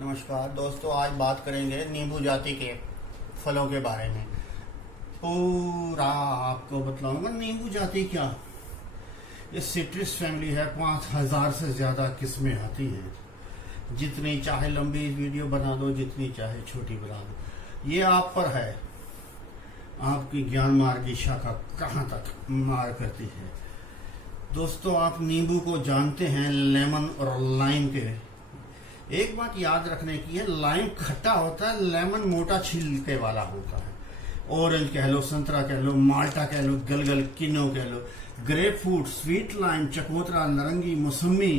नमस्कार दोस्तों, आज बात करेंगे नींबू जाति के फलों के बारे में। पूरा आपको बतलाऊंगा नींबू जाति क्या। ये सिट्रस फैमिली है, 5000 से ज़्यादा किस्में आती हैं। जितनी चाहे लंबी वीडियो बना दो, जितनी चाहे छोटी बना दो, ये आप पर है। आपकी ज्ञान मार्ग की शाखा कहाँ तक मार करती है। दोस्तों, आप नींबू को जानते हैं लेमन और लाइम के। एक बात याद रखने की है, लाइम खट्टा होता है, लेमन मोटा छिलके वाला होता है। ऑरेंज कह लो, संतरा कह लो, माल्टा कह लो, गलगल, किनो कह लो, ग्रेप फ्रूट, स्वीट लाइम, चकोतरा, नारंगी, मौसमी,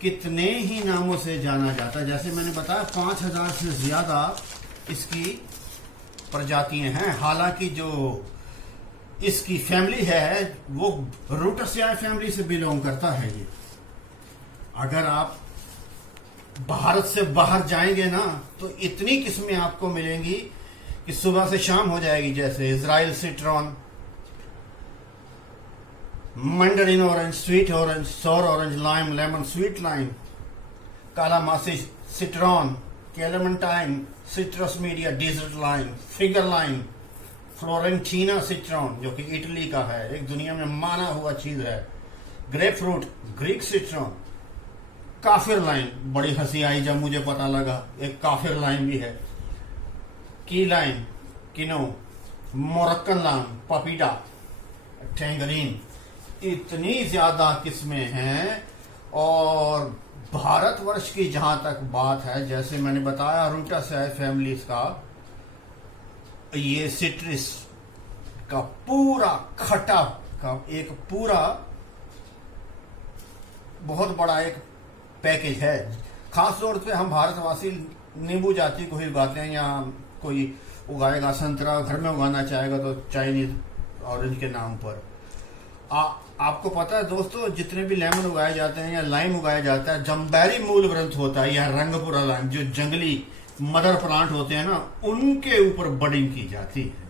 कितने ही नामों से जाना जाता है। जैसे मैंने बताया 5000 से ज्यादा इसकी प्रजातियां हैं। हालांकि जो इसकी फैमिली है वो रूटासियाई फैमिली से बिलोंग करता है। ये अगर आप भारत से बाहर जाएंगे ना तो इतनी किस्में आपको मिलेंगी कि सुबह से शाम हो जाएगी। जैसे Israel citron, mandarin orange, sweet orange, sour orange, lime, lemon, sweet lime, calamansi citron, clementine, citrus medica, desert lime, finger lime, Florentina citron जो कि इटली का है, एक दुनिया में माना हुआ चीज है, ग्रेप फ्रूट, ग्रीक सिट्रॉन, काफिर लाइम। बड़ी हंसी आई जब मुझे पता लगा एक काफिर लाइम भी है, की लाइम, किनो, मोरक्कन लाइम, पपीता, टैंगरीन। इतनी ज्यादा किस्में हैं। और भारतवर्ष की जहां तक बात है, जैसे मैंने बताया रूटासियाई फैमिली का ये सिट्रस का पूरा खटा का एक पूरा बहुत बड़ा एक पैकेज है। खास तौर पे हम भारतवासी नींबू जाति को ही उगाते हैं, या कोई उगाएगा संतरा घर में उगाना चाहेगा तो चाइनीज ऑरेंज के नाम पर। आपको पता है दोस्तों, जितने भी लेमन उगाए जाते हैं या लाइम उगाया जाता है, जम्बैरी मूल ग्रंथ होता है या रंगपुरा लाइम, जो जंगली मदर प्लांट होते हैं ना, उनके ऊपर बडिंग की जाती है।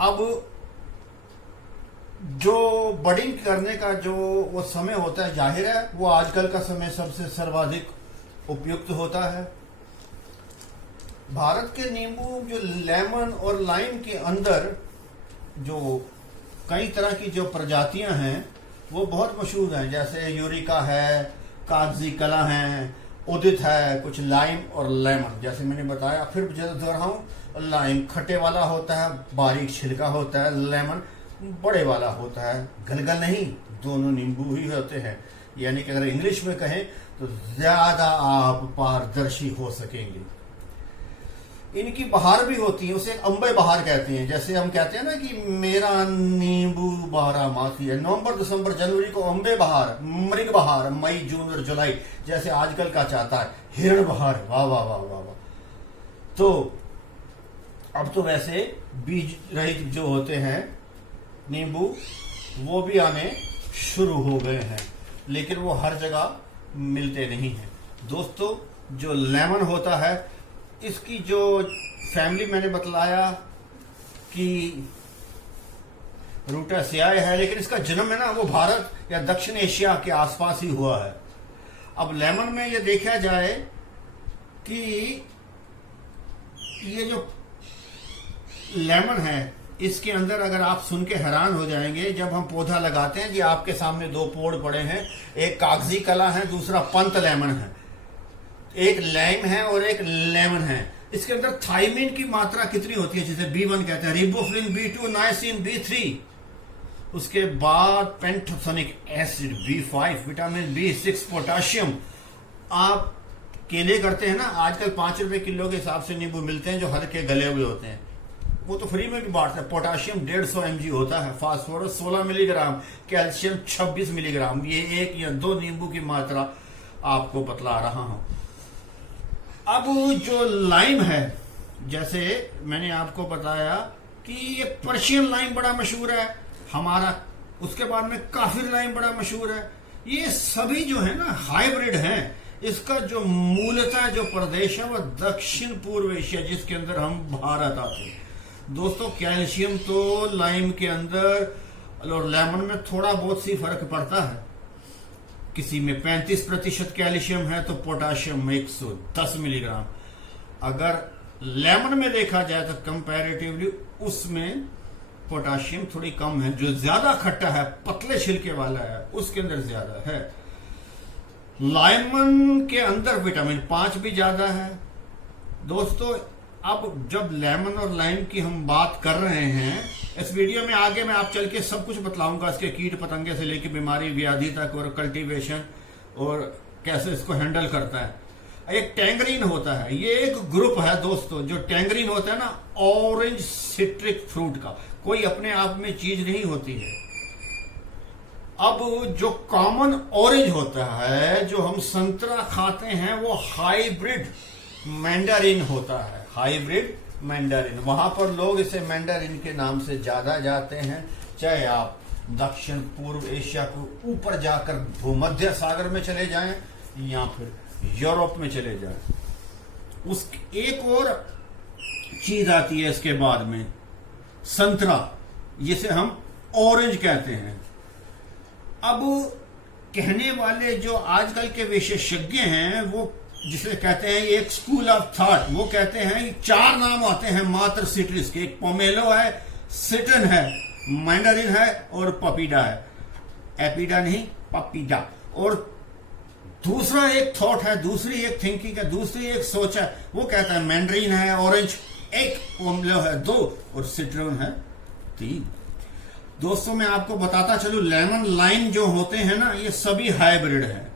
अब जो बडिंग करने का जो वो समय होता है, जाहिर है वो आजकल का समय सबसे सर्वाधिक उपयुक्त होता है। भारत के नींबू जो लेमन और लाइम के अंदर जो कई तरह की जो प्रजातियां हैं वो बहुत मशहूर हैं। जैसे यूरिका है, कागजी कला है, उदित है, कुछ लाइम और लेमन। जैसे मैंने बताया, फिर दोहराऊं, लाइम खट्टे वाला होता है, बारीक छिलका होता है, लेमन बड़े वाला होता है। गलगल नहीं, दोनों नींबू ही होते हैं। यानी कि अगर इंग्लिश में कहें तो ज्यादा आप पारदर्शी हो सकेंगे। इनकी बहार भी होती है, उसे अंबे बहार कहते हैं। जैसे हम कहते हैं ना कि मेरा नींबू 12 मासी है। नवंबर, दिसंबर, जनवरी को अंबे बहार, मृग बहार, मई, जून और जुलाई जैसे आजकल का चाहता है, हिरण बहार। वाह वाह वाह वाह वाह। तो अब तो वैसे बीज रहित जो होते हैं नींबू वो भी आने शुरू हो गए हैं, लेकिन वो हर जगह मिलते नहीं हैं। दोस्तों, जो लेमन होता है, इसकी जो फैमिली मैंने बतलाया कि रूटासियाई है, लेकिन इसका जन्म है ना वो भारत या दक्षिण एशिया के आसपास ही हुआ है। अब लेमन में ये देखा जाए कि ये जो लेमन है, इसके अंदर अगर आप सुन के हैरान हो जाएंगे, जब हम पौधा लगाते हैं कि आपके सामने 2 पोड़ पड़े हैं, एक कागजी कला है, दूसरा पंत लेमन है, एक लाइम है और एक लेमन है। इसके अंदर थाइमिन की मात्रा कितनी होती है, जिसे B1 कहते हैं, रिबोफ्लिन, B2, नाइसिन, B3, उसके बाद pantothenic acid, B5, vitamin B6, potassium. आप केले करते हैं ना, आजकल 5 रुपए किलो के हिसाब से नींबू मिलते हैं जो हल्के गले हुए होते हैं, वो तो फ्री में भी बांटते हैं। पोटाशियम 150 mg होता है, फास्फोरस 16 मिलीग्राम, कैल्शियम 26 मिलीग्राम। ये 1 या 2 नींबू की मात्रा आपको बतला रहा हूं। अब जो लाइम है, जैसे मैंने आपको बताया कि ये पर्शियन लाइम बड़ा मशहूर है हमारा, उसके बाद में काफिर लाइम बड़ा मशहूर है। ये सभी जो है ना हाइब्रिड हैं। इसका जो मूलतः जो प्रदेश है वो दक्षिण पूर्व एशिया, जिसके अंदर हम भारत आते हैं। दोस्तों, कैल्शियम तो लाइम के अंदर और लेमन में थोड़ा बहुत सी फर्क पड़ता है, किसी में 35% कैल्शियम है तो पोटाशियम 110 मिलीग्राम। अगर लेमन में देखा जाए तो कंपैरेटिवली उसमें पोटाशियम थोड़ी कम है। जो ज्यादा खट्टा है, पतले छिलके वाला है, उसके अंदर ज्यादा है। लाइमन के अंदर विटामिन 5 भी ज्यादा है। दोस्तों, अब जब लेमन और लाइम की हम बात कर रहे हैं, इस वीडियो में आगे मैं आप चल के सब कुछ बतलाऊंगा, इसके कीट पतंगे से लेकर बीमारी व्याधि तक, और कल्टीवेशन और कैसे इसको हैंडल करता है। एक टैंगरीन होता है, ये एक ग्रुप है दोस्तों। जो टैंगरीन होता है ना, ऑरेंज सिट्रिक फ्रूट का, कोई अपने आप में चीज नहीं होती है। अब जो कॉमन ऑरेंज होता है, जो हम संतरा खाते हैं, वो हाइब्रिड मैंडारिन होता है। हाइब्रिड मैंडारिन, वहां पर लोग इसे मैंडारिन के नाम से ज्यादा जाते हैं। चाहे आप दक्षिण पूर्व एशिया को ऊपर जाकर भूमध्य सागर में चले जाएं या फिर यूरोप में चले जाएं। उस एक और चीज आती है इसके बाद में, संतरा, जिसे हम ऑरेंज कहते हैं। अब कहने वाले जो आजकल के विशेषज्ञ हैं, वो जिसे कहते हैं एक स्कूल ऑफ थॉट, वो कहते हैं 4 नाम आते हैं मात्र सिट्रस के। एक पोमेलो है, सिटन है, मैंडारिन है और पपीडा है। एपिडा नहीं, पपीडा। और दूसरा एक थॉट है, दूसरी एक थिंकिंग है, दूसरी एक सोच है, वो कहता है मैंडरीन है ऑरेंज, एक पोमेलो है 2 और सिट्रन है 3। दोस्तों, मैं आपको बताता चलूं, लेमन लाइम जो होते हैं ना, ये सभी हाइब्रिड है।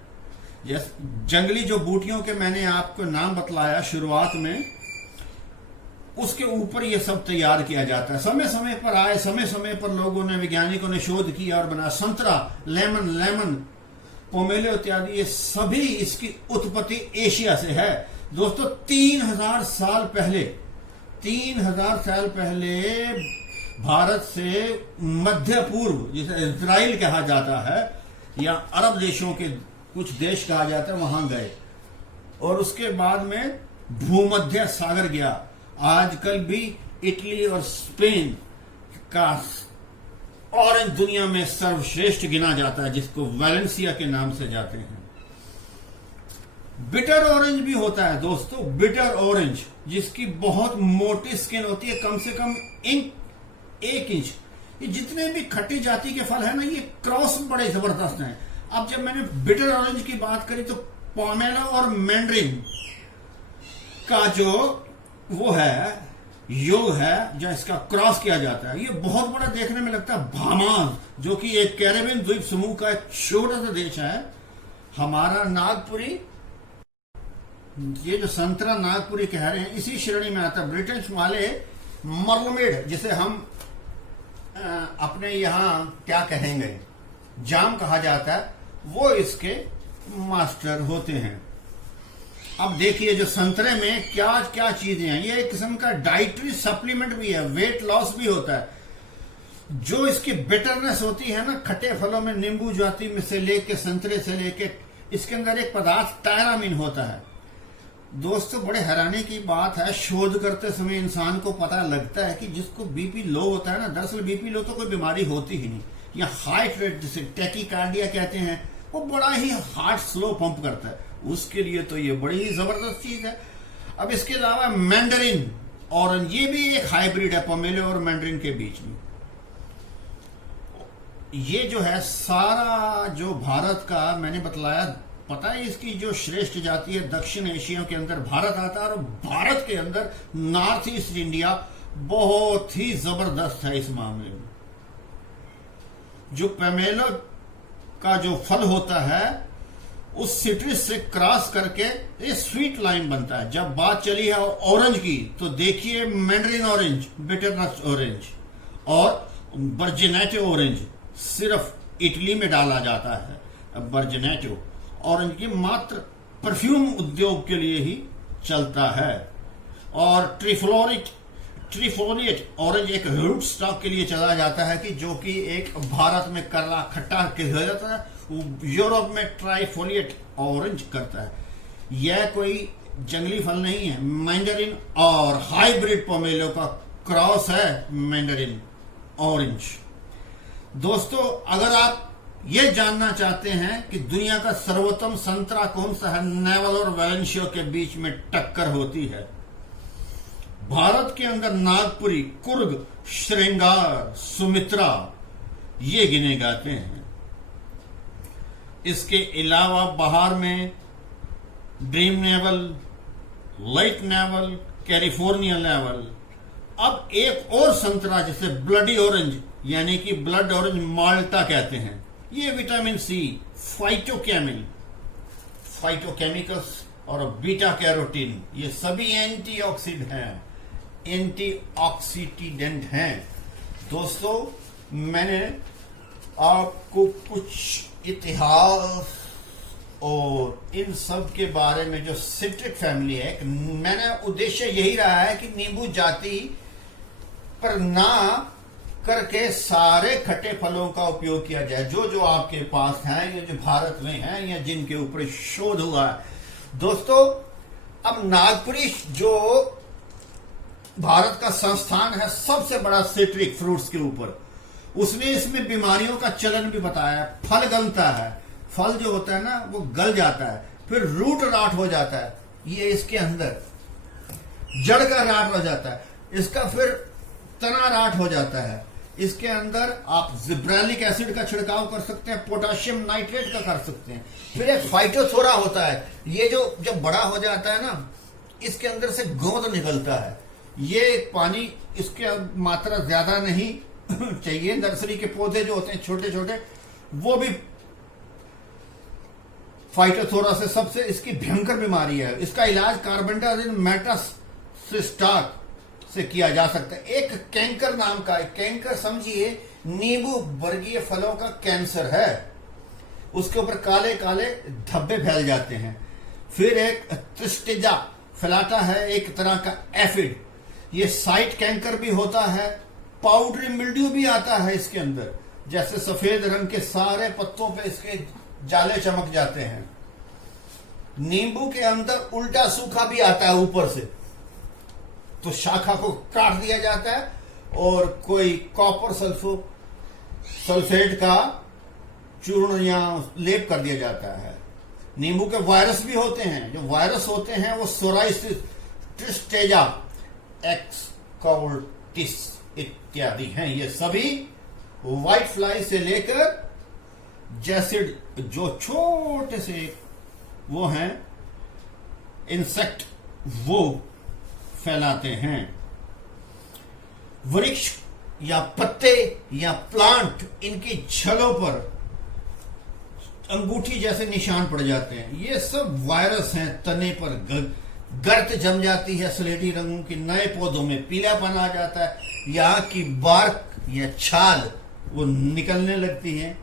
जंगली जो बूटियों के मैंने आपको नाम बतलाया शुरुआत में, उसके ऊपर ये सब तैयार किया जाता है। समय समय पर आए, समय समय पर लोगों ने, वैज्ञानिकों ने शोध किया और बना। संतरा, लेमन, पोमेलो इत्यादि, ये सभी इसकी उत्पत्ति एशिया से है। दोस्तों, 3000 साल पहले भारत से मध्य पूर्व, जिसे इजराइल कहा जाता है, या अरब देशों के कुछ देश कहा जाता है, वहां गए और उसके बाद में भूमध्य सागर गया। आजकल भी इटली और स्पेन का ऑरेंज दुनिया में सर्वश्रेष्ठ गिना जाता है, जिसको वैलेंसिया के नाम से जाते हैं। बिटर ऑरेंज भी होता है दोस्तों, बिटर ऑरेंज, जिसकी बहुत मोटी स्किन होती है, कम से कम 1 इंच। ये जितने भी खट्टी जाति के फल है ना, ये क्रॉस बड़े जबरदस्त हैं। अब जब मैंने बिटर ऑरेंज की बात करी, तो पोमेलो और मैंडरिन का जो वो है, योग है, जो इसका क्रॉस किया जाता है, ये बहुत बड़ा देखने में लगता है। बाहामास, जो कि एक कैरेबियन द्वीप समूह का एक छोटा सा देश है। हमारा नागपुरी, ये जो संतरा नागपुरी कह रहे हैं, इसी श्रेणी में आता है। ब्रिटिश वाले मर्लोमेड, जिसे हम अपने यहां क्या कहेंगे, जाम कहा जाता है, वो इसके मास्टर होते हैं। अब देखिए, जो संतरे में क्या क्या चीजें हैं, ये एक किस्म का डाइटरी सप्लीमेंट भी है, वेट लॉस भी होता है। जो इसकी बिटरनेस होती है ना, खट्टे फलों में, नींबू जाति में से लेके, संतरे से लेके, इसके अंदर एक पदार्थ टायरामिन होता है। दोस्तों, बड़े हैरानी की बात है, शोध करते समय इंसान को पता लगता है कि जिसको बीपी लो होता है ना, दरअसल बीपी लो तो कोई बीमारी होती ही नहीं। या हार्ट रेट, जिसे टैकीकार्डिया कहते हैं, वो बड़ा ही हार्ट स्लो पंप करता है, उसके लिए तो ये बड़ी ही जबरदस्त चीज है। अब इसके अलावा मैंडरिन ऑरेंज, ये भी एक हाइब्रिड है पोमेलो और मैंडरिन के बीच में। ये जो है सारा जो भारत का मैंने बतलाया, पता है इसकी जो श्रेष्ठ जाति है, दक्षिण एशिया के अंदर भारत आता है, और भारत के अंदर नॉर्थ ईस्ट इंडिया बहुत ही जबरदस्त है इस मामले में। जो पोमेलो का जो फल होता है, उस सिट्रस से क्रॉस करके ये स्वीट लाइम बनता है। जब बात चली है ऑरेंज की, तो देखिए मैंडरिन ऑरेंज, बिटरनस ऑरेंज और बर्जिनेटो ऑरेंज सिर्फ इटली में डाला जाता है। बर्जिनेटो ऑरेंज की मात्र परफ्यूम उद्योग के लिए ही चलता है। और ट्रिफोलिएट ऑरेंज एक रूट स्टॉक के लिए चला जाता है, कि जो कि एक भारत में करला खट्टा कहा जाता है, यूरोप में ट्राइफोलिएट ऑरेंज करता है। यह कोई जंगली फल नहीं है, मैंडरिन और हाइब्रिड पोमेलो का क्रॉस है मैंडरिन ऑरेंज। दोस्तों, अगर आप ये जानना चाहते हैं कि दुनिया का सर्वोत्तम संतरा कौन सा है, नेवल और वैलेंशियो के बीच में टक्कर होती है। भारत के अंदर नागपुरी, कुर्ग, श्रृंगार, सुमित्रा ये गिने गाते हैं। इसके अलावा बाहर में dream naval, light naval, California naval. अब एक और संतरा जिसे ब्लडी ऑरेंज यानी कि ब्लड ऑरेंज माल्टा कहते हैं, ये विटामिन सी, फाइटोकेमिकल्स और बीटा कैरोटीन ये सभी एंटीऑक्सीडेंट हैं। दोस्तों, मैंने आपको कुछ इतिहास और इन सब के बारे में, जो सिट्रिक फैमिली है, मैंने उद्देश्य यही रहा है कि नींबू जाति पर ना करके सारे खट्टे फलों का उपयोग किया जाए जो आपके पास हैं, ये जो भारत में हैं या जिनके ऊपर शोध हुआ है। दोस्तों, अब नागपुरी जो भारत का संस्थान है सबसे बड़ा सिट्रिक फ्रूट्स के ऊपर, उसने इसमें बीमारियों का चलन भी बताया। फल गलता है, फल जो होता है ना वो गल जाता है, फिर रूट राट हो जाता है, ये इसके अंदर जड़ का राट हो जाता है, इसका फिर तना राट हो जाता है। इसके अंदर आप जिब्रेलिक एसिड का छिड़काव कर सकते हैं, पोटाशियम नाइट्रेट का कर सकते हैं। फिर एक फाइटोथोरा होता है, ये जो जब बड़ा हो जाता है ना, इसके अंदर से गोंद निकलता है। ये पानी, इसके मात्रा ज्यादा नहीं चाहिए। नर्सरी के पौधे जो होते हैं छोटे छोटे, वो भी फाइटोथोरा से सबसे इसकी भयंकर बीमारी है। इसका इलाज कार्बेंडाजिम मेटासिस्टाट से किया जा सकता है। एक कैंकर नाम का, कैंकर समझिए नींबू वर्गीय फलों का कैंसर है, उसके ऊपर काले काले धब्बे फैल जाते हैं। फिर एक त्रिस्टिजा फैलाता है, एक तरह का एफिड, ये साइट कैंकर भी होता है। पाउडरी मिल्ड्यू भी आता है इसके अंदर, जैसे सफेद रंग के सारे पत्तों पे इसके जाले चमक जाते हैं। नींबू के अंदर उल्टा सूखा भी आता है ऊपर से, तो शाखा को काट दिया जाता है और कोई कॉपर सल्फेट का चूर्ण या लेप कर दिया जाता है। नींबू के वायरस भी होते हैं, जो वायरस होते हैं वो सोराइसिस, ट्रिस्टेजा, एक्सकाउल्टिस इत्यादि हैं। ये सभी व्हाइट फ्लाई से लेकर जैसिड, जो छोटे से वो हैं इंसेक्ट, वो फैलाते हैं। वृक्ष या पत्ते या प्लांट, इनकी छलों पर अंगूठी जैसे निशान पड़ जाते हैं, ये सब वायरस हैं। तने पर गर्त जम जाती है स्लेटी रंगों की, नए पौधों में पीलापन आ जाता है, यहाँ की बार्क या छाल वो निकलने लगती है।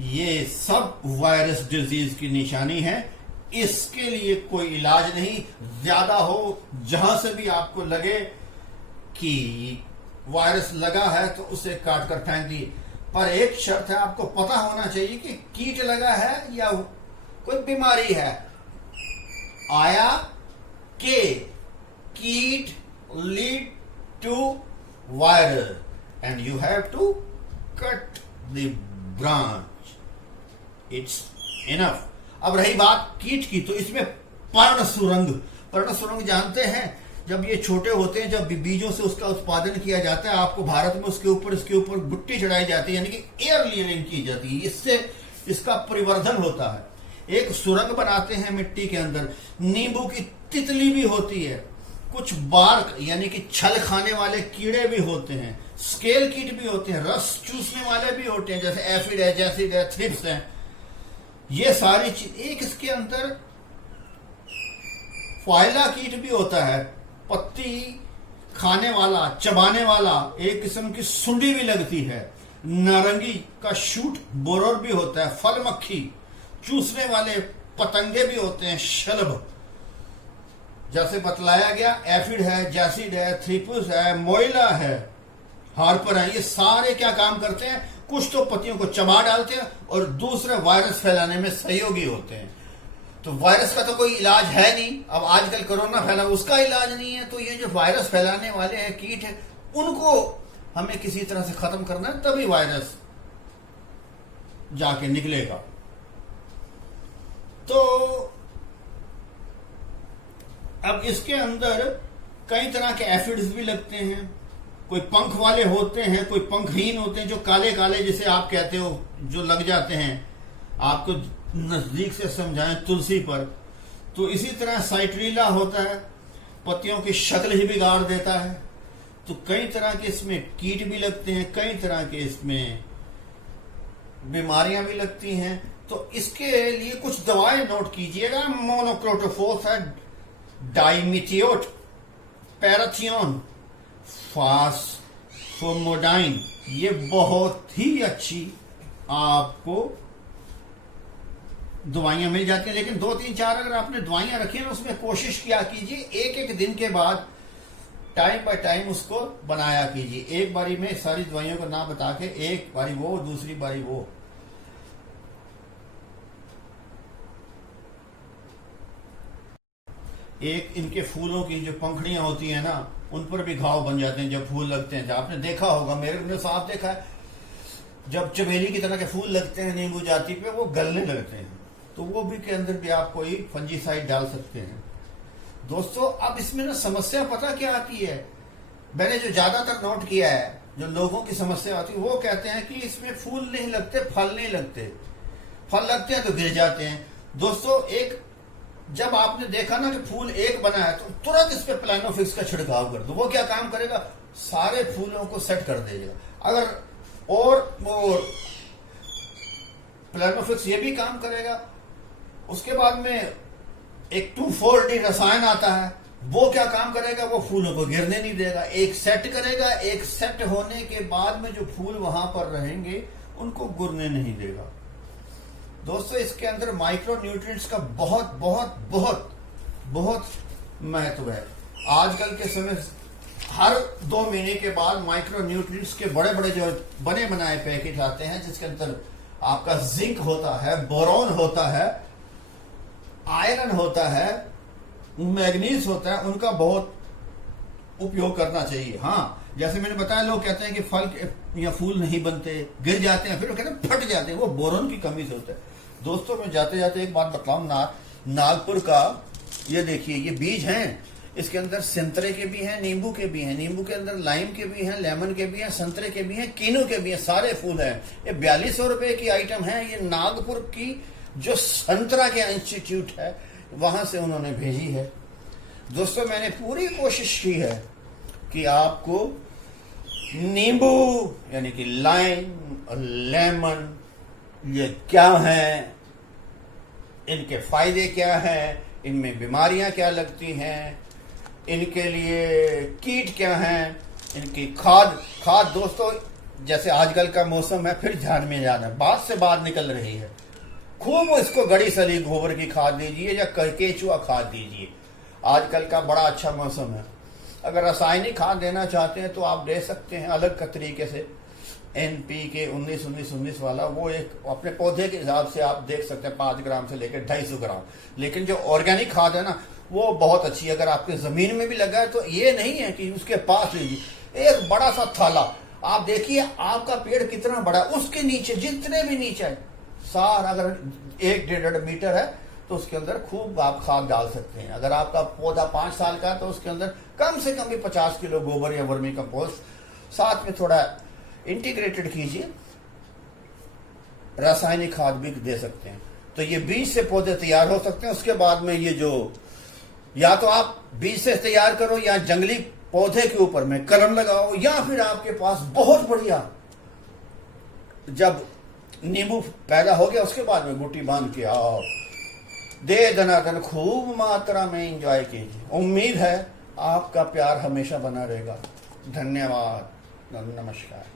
ये सब वायरस डिजीज की निशानी है। इसके लिए कोई इलाज नहीं, ज्यादा हो, जहां से भी आपको लगे कि वायरस लगा है तो उसे काट कर फेंक दिए। पर एक शर्त है, आपको पता होना चाहिए कि कीट लगा है या कोई बीमारी है। आया के कीट lead to virus and you have to cut the branch, it's enough. अब रही बात कीट की, तो इसमें पर्ण सुरंग जानते हैं, जब ये छोटे होते हैं, जब बीजों से उसका उत्पादन किया जाता है, आपको भारत में इसके ऊपर गुट्टी चढ़ाई जाती है, यानी कि एयर लीनिंग की जाती है, इससे इसका परिवर्धन होता है। एक सुरंग बनाते हैं मिट्टी के अंदर। नींबू की तितली भी होती है, कुछ बार्क यानी कि छल खाने वाले कीड़े भी होते हैं, स्केल कीट भी होते हैं, रस चूसने वाले भी होते हैं, जैसे एफिड है, जैसिड है, थ्रिप्स है। ये सारी चीज, एक इसके अंदर फाइला कीट भी होता है, पत्ती खाने वाला, चबाने वाला, एक किस्म की सुंडी भी लगती है। नारंगी का शूट बोरोर भी होता है, फल मक्खी, चूसने वाले पतंगे भी होते हैं, शलभ जैसे बतलाया गया, एफिड है, जैसिड है, थ्रिप्स है, मोइला है, हार्पर है। ये सारे क्या काम करते हैं, कुछ तो पत्तियों को चबा डालते हैं और दूसरे वायरस फैलाने में सहयोगी होते हैं। तो वायरस का तो कोई इलाज है नहीं। अब आजकल कोरोना फैला, उसका इलाज नहीं है, तो ये जो वायरस फैलाने वाले हैं, कीट है, उनको हमें किसी तरह से खत्म करना है, तभी वायरस जाके निकलेगा। तो अब इसके अंदर कई तरह के एसिड्स भी लगते हैं, कोई पंख वाले होते हैं, कोई पंखहीन होते हैं, जो काले काले जिसे आप कहते हो जो लग जाते हैं। आपको नजदीक से समझाएं तुलसी पर, तो इसी तरह साइट्रीला होता है, पत्तियों की शक्ल ही बिगाड़ देता है। तो कई तरह के इसमें कीट भी लगते हैं, कई तरह के इसमें बीमारियां भी लगती हैं। तो इसके लिए कुछ दवाएं नोट कीजिएगा। मोनोक्रोटोफॉस है, डाइमिथियोट, पैराथियोन, फास्फोमोडाइन, ये बहुत ही अच्छी आपको दवाइयां मिल जाती हैं। लेकिन 2-3-4 अगर आपने दवाइयां रखी हैं, उसमें कोशिश किया कीजिए एक एक दिन के बाद टाइम बाय टाइम उसको बनाया कीजिए। एक बारी में सारी दवाइयों को ना बता के एक बारी वो, दूसरी बारी वो। एक इनके फूलों की जो पंखड़ियां होती हैं ना, उन पर भी घाव बन जाते हैं जब फूल लगते हैं। आपने देखा होगा, मेरे साफ देखा है, जब चमेली की तरह के फूल लगते हैं नींबू जाति पे, वो गलने लगते हैं। तो वो भी के अंदर भी आप कोई फंजीसाइड डाल सकते हैं। दोस्तों अब इसमें ना समस्या पता क्या आती है, मैंने जो ज्यादातर नोट किया है, जो लोगों की समस्या आती है, वो कहते हैं कि इसमें फूल नहीं लगते, फल नहीं लगते। फल लगते हैं तो गिर जाते हैं। दोस्तों एक जब आपने देखा ना कि फूल एक बना है, तो तुरंत इस पे प्लानोफिक्स का छिड़काव कर दो। वो क्या काम करेगा, सारे फूलों को सेट कर देगा। अगर और वो प्लानोफिक्स ये भी काम करेगा। उसके बाद में एक 2,4-D रसायन आता है, वो क्या काम करेगा, वो फूलों को गिरने नहीं देगा। एक सेट करेगा, एक सेट होने के बाद में जो फूल वहां पर रहेंगे उनको गिरने नहीं देगा। दोस्तों इसके अंदर माइक्रो न्यूट्रिएंट्स का बहुत बहुत बहुत बहुत महत्व है। आजकल के समय हर 2 महीने के बाद माइक्रो न्यूट्रिएंट्स के बड़े बड़े जो बने बनाए पैकेट आते हैं, जिसके अंदर आपका जिंक होता है, बोरॉन होता है, आयरन होता है, मैग्नीज होता है। उनका बहुत उपयोग करना चाहिए। हाँ, जैसे मैंने बताया, लोग कहते हैं कि फल या फूल नहीं बनते, गिर जाते हैं, फिर वो कहते हैं फट जाते हैं, वो बोरोन की कमी से होता है। दोस्तों मैं जाते जाते एक बात बताऊं, नागपुर का ये देखिए, ये बीज हैं, इसके अंदर संतरे के भी हैं, नींबू के भी हैं, नींबू के अंदर लाइम के भी हैं, लेमन के भी हैं, संतरे के भी हैं, कीनू के भी हैं, सारे फूल हैं। ये 4200 रुपए की आइटम है। ये नागपुर की जो संतरा के इंस्टीट्यूट है, वहां से उन्होंने भेजी है। दोस्तों मैंने पूरी कोशिश की है कि आपको नींबू यानी कि लाइम और लेमन ये क्या है, इनके फायदे क्या हैं, इनमें बीमारियां क्या लगती हैं, इनके लिए कीट क्या हैं, इनकी खाद दोस्तों जैसे आजकल का मौसम है, फिर ध्यान में जाना, बात से बात निकल रही है, खूब इसको गड़ी सली गोबर की खाद दीजिए या केचुआ खाद दीजिए। आजकल का बड़ा अच्छा मौसम है। अगर रासायनिक खाद देना चाहते हैं तो आप दे सकते हैं अलग तरीके से, NPK 19-19-19 वाला, वो एक अपने पौधे के हिसाब से आप देख सकते हैं, 5 ग्राम से लेकर 250 ग्राम। लेकिन जो ऑर्गेनिक खाद है ना, वो बहुत अच्छी है। अगर आपके जमीन में भी लगा है तो ये नहीं है कि उसके पास लीजिए, एक बड़ा सा थाला, आप देखिए आपका पेड़ कितना बड़ा, उसके नीचे जितने भी नीचे है सारा, अगर 1-1.5 मीटर है तो उसके अंदर खूब आप खाद डाल सकते हैं। अगर आपका पौधा 5 साल का है तो उसके अंदर कम से कम भी 50 किलो गोबर या वर्मी कंपोस्ट, साथ में थोड़ा इंटीग्रेटेड कीजिए, रासायनिक खाद भी दे सकते हैं। तो ये बीज से पौधे तैयार हो सकते हैं। उसके बाद में ये जो, या तो आप बीज से तैयार करो या जंगली पौधे के ऊपर में कलम लगाओ, या फिर आपके पास बहुत बढ़िया, जब नींबू पैदा हो गया उसके बाद में गुट्टी बांध के आओ, दे दनादन खूब मात्रा में एंजॉय कीजिए। उम्मीद है आपका प्यार हमेशा बना रहेगा। धन्यवाद, नमस्कार।